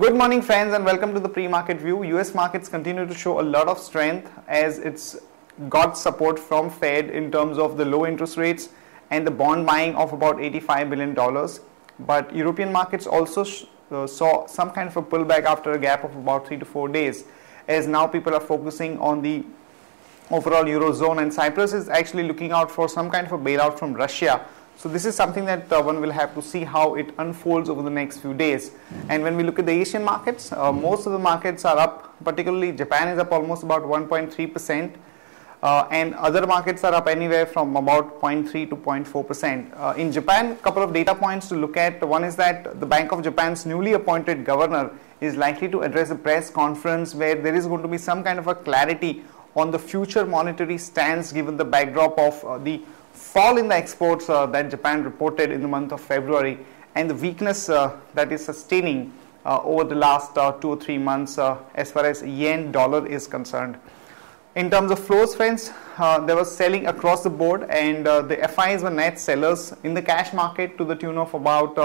Good morning friends and welcome to the pre-market view. US markets continue to show a lot of strength as it's got support from Fed in terms of the low interest rates and the bond buying of about $85 billion. But European markets also saw some kind of a pullback after a gap of about 3 to 4 days, as now people are focusing on the overall Eurozone, and Cyprus is actually looking out for some kind of a bailout from Russia. So this is something that one will have to see how it unfolds over the next few days. And when we look at the Asian markets, most of the markets are up, particularly Japan is up almost about 1.3%, and other markets are up anywhere from about 0.3 to 0.4%. In Japan, a couple of data points to look at. One is that the Bank of Japan's newly appointed governor is likely to address a press conference where there is going to be some kind of a clarity on the future monetary stance given the backdrop of the fall in the exports that Japan reported in the month of February and the weakness that is sustaining over the last 2 or 3 months as far as yen dollar is concerned. In terms of flows, friends, there was selling across the board, and the FIs were net sellers in the cash market to the tune of about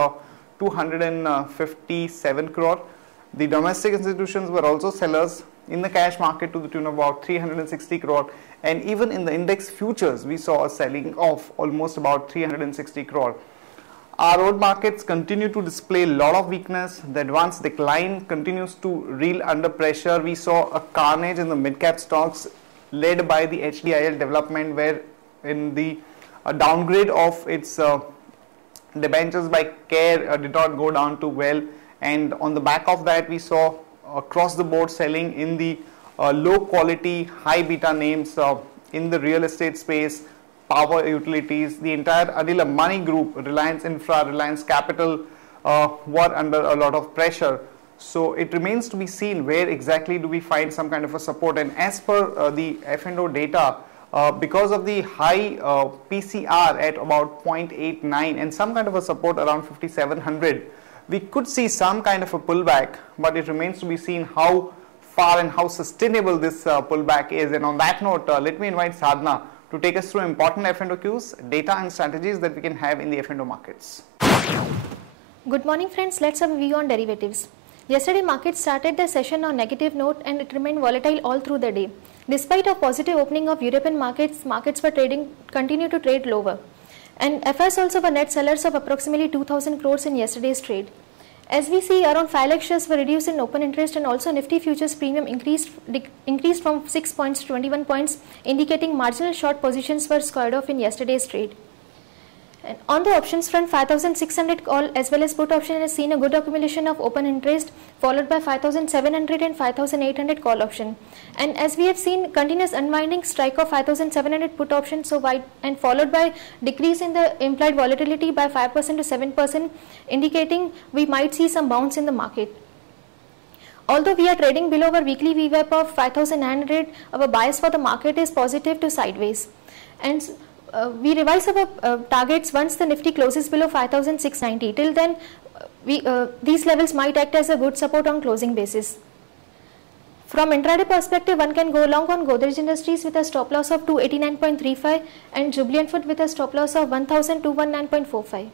257 crore. The domestic institutions were also sellers in the cash market to the tune of about 360 crore, and even in the index futures we saw a selling of almost about 360 crore. Our road markets continue to display a lot of weakness. The advanced decline continues to reel under pressure. We saw a carnage in the mid-cap stocks led by the HDIL development, where in the downgrade of its debentures by CARE did not go down too well, and on the back of that we saw across the board selling in the low quality, high beta names in the real estate space, power utilities. The entire Adil Ambani group, Reliance Infra, Reliance Capital were under a lot of pressure. So it remains to be seen where exactly do we find some kind of a support. And as per the F&O data, because of the high PCR at about 0.89 and some kind of a support around 5700, we could see some kind of a pullback, but it remains to be seen how far and how sustainable this pullback is. And on that note, let me invite Sadhna to take us through important F&O cues, data and strategies that we can have in the F&O markets. Good morning friends, let's have a view on derivatives. Yesterday markets started the session on negative note and it remained volatile all through the day. Despite a positive opening of European markets, markets were continue to trade lower. And FIs also were net sellers of approximately 2,000 crores in yesterday's trade. As we see, around 5 lakh shares were reduced in open interest, and also Nifty futures premium increased from 6 points to 21 points, indicating marginal short positions were squared off in yesterday's trade. And on the options front, 5,600 call as well as put option has seen a good accumulation of open interest, followed by 5,700 and 5,800 call option. And as we have seen, continuous unwinding strike of 5,700 put option so wide, and followed by decrease in the implied volatility by 5% to 7%, indicating we might see some bounce in the market. Although we are trading below our weekly VWAP of 5,900, our bias for the market is positive to sideways. And we revise our targets once the Nifty closes below 5,690. Till then, these levels might act as a good support on closing basis. From intraday perspective, one can go long on Godrej Industries with a stop loss of 289.35 and Jubilant Food with a stop loss of 1,219.45.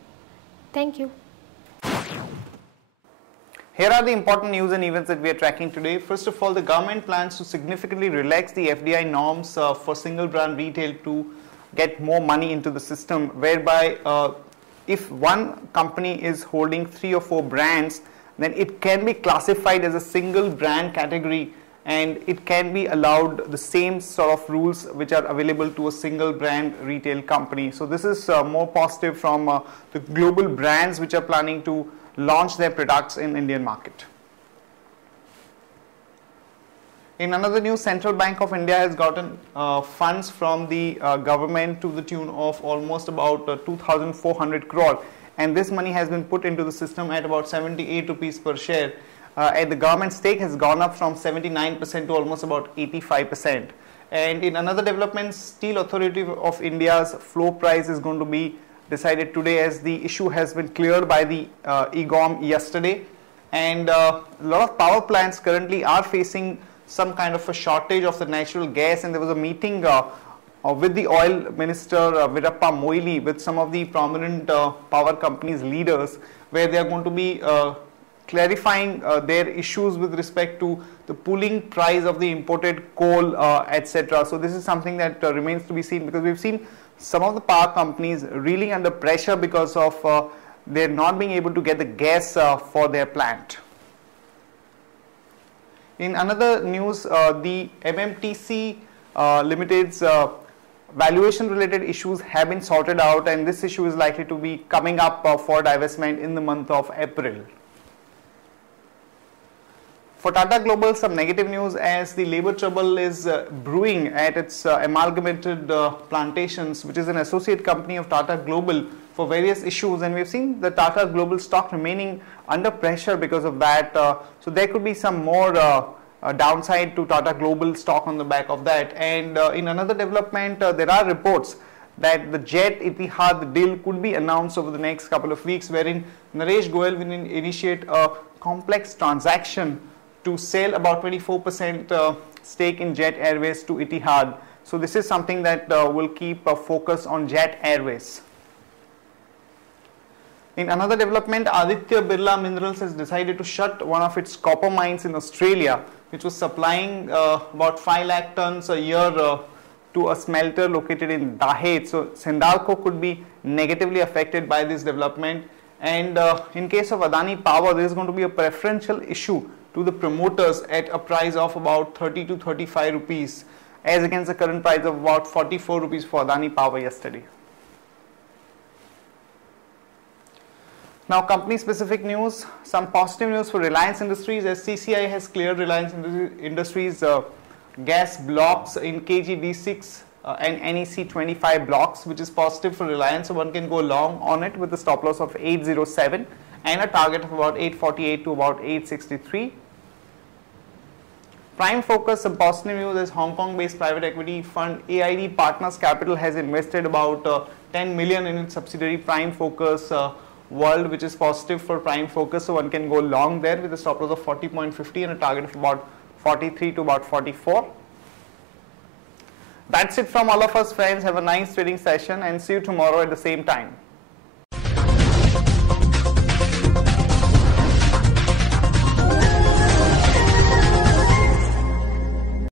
Thank you. Here are the important news and events that we are tracking today. First of all, the government plans to significantly relax the FDI norms for single brand retail to get more money into the system, whereby if one company is holding 3 or 4 brands, then it can be classified as a single brand category and it can be allowed the same sort of rules which are available to a single brand retail company. So this is more positive from the global brands which are planning to launch their products in Indian market. In another news, Central Bank of India has gotten funds from the government to the tune of almost about 2,400 crore, and this money has been put into the system at about 78 rupees per share, and the government stake has gone up from 79% to almost about 85%. And in another development, Steel Authority of India's floor price is going to be decided today, as the issue has been cleared by the EGOM yesterday, and a lot of power plants currently are facing some kind of a shortage of the natural gas, and there was a meeting with the oil minister Virappa Moili with some of the prominent power companies leaders, where they are going to be clarifying their issues with respect to the pooling price of the imported coal, etc. So this is something that remains to be seen, because we've seen some of the power companies reeling under pressure because of they're not being able to get the gas for their plant. In another news, the MMTC Limited's valuation related issues have been sorted out, and this issue is likely to be coming up for divestment in the month of April. For Tata Global, some negative news as the labor trouble is brewing at its Amalgamated Plantations, which is an associate company of Tata Global, for various issues, and we've seen the Tata Global stock remaining under pressure because of that. So there could be some more downside to Tata Global stock on the back of that. And in another development, there are reports that the Jet Etihad deal could be announced over the next couple of weeks, wherein Naresh Goyal will initiate a complex transaction to sell about 24% stake in Jet Airways to Etihad. So this is something that will keep a focus on Jet Airways. In another development, Aditya Birla Minerals has decided to shut one of its copper mines in Australia, which was supplying about 5 lakh tons a year to a smelter located in Dahej. So Sindalco could be negatively affected by this development. And in case of Adani Power, there is going to be a preferential issue to the promoters at a price of about 30 to 35 rupees, as against the current price of about 44 rupees for Adani Power yesterday. Now, company specific news, some positive news for Reliance Industries, as CCI has cleared Reliance Industries gas blocks in KG-D6 and NEC-25 blocks, which is positive for Reliance, so one can go long on it with a stop loss of 807 and a target of about 848 to about 863. Prime Focus, some positive news, as Hong Kong based private equity fund AID Partners Capital has invested about 10 million in its subsidiary Prime Focus World, which is positive for Prime Focus, so one can go long there with a stop loss of 40.50 and a target of about 43 to about 44. That's it from all of us, friends. Have a nice trading session and see you tomorrow at the same time.